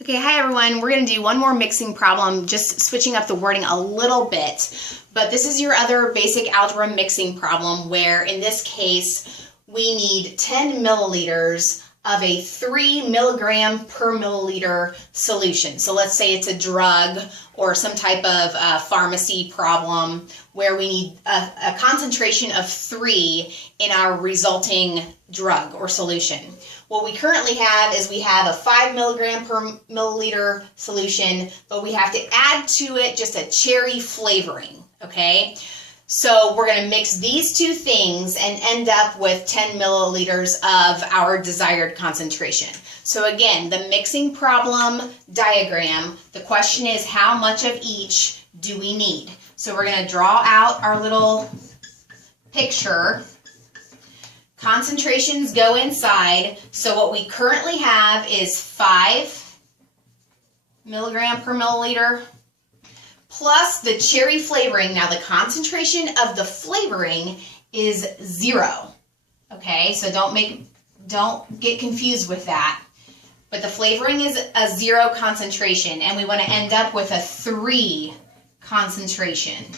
Okay, hi everyone. We're going to do one more mixing problem, just switching up the wording a little bit. But this is your other basic algebra mixing problem where in this case we need 10 milliliters of a 3 milligram per milliliter solution. So let's say it's a drug or some type of pharmacy problem where we need a concentration of 3 in our resulting drug or solution. What we currently have is we have a 5 milligram per milliliter solution, but we have to add to it just a cherry flavoring, okay? So we're going to mix these two things and end up with 10 milliliters of our desired concentration. So again, the mixing problem diagram, the question is how much of each do we need? So we're going to draw out our little picture. Concentrations go inside. So what we currently have is 5 milligram per milliliter plus the cherry flavoring. Now the concentration of the flavoring is 0. Okay, so don't get confused with that. But the flavoring is a 0 concentration and we want to end up with a 3 concentration.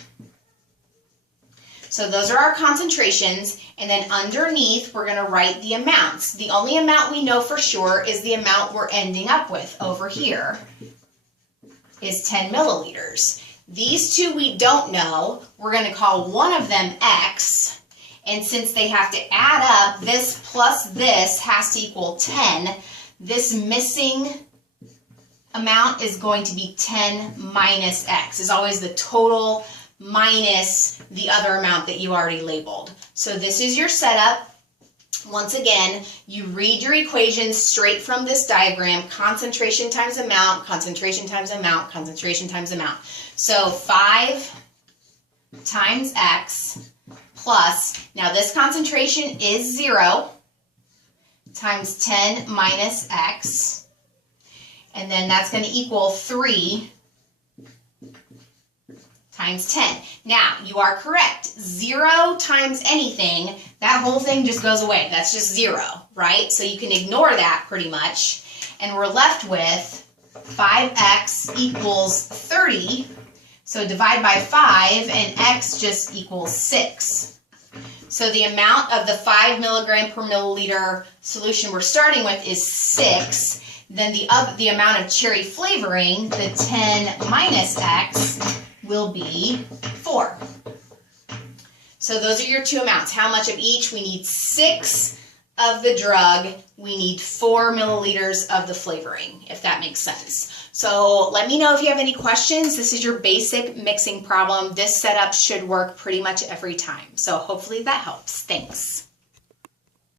So those are our concentrations, and then underneath we're going to write the amounts. The only amount we know for sure is the amount we're ending up with over here is 10 milliliters. These two we don't know. We're going to call one of them X, and since they have to add up, this plus this has to equal 10. This missing amount is going to be 10 minus X. Is always the total minus the other amount that you already labeled. So this is your setup. Once again, you read your equations straight from this diagram, concentration times amount, concentration times amount, concentration times amount. So 5 times X plus, now this concentration is 0, times 10 minus X, and then that's going to equal 3 times 10. Now, you are correct. 0 times anything, that whole thing just goes away. That's just 0, right? So you can ignore that pretty much. And we're left with 5x equals 30. So divide by 5 and x just equals 6. So the amount of the 5 milligram per milliliter solution we're starting with is 6. Then the amount of cherry flavoring, the 10 minus x, will be 4. So those are your two amounts. How much of each? We need 6 of the drug. We need 4 milliliters of the flavoring, if that makes sense. So let me know if you have any questions. This is your basic mixing problem. This setup should work pretty much every time. So hopefully that helps. Thanks.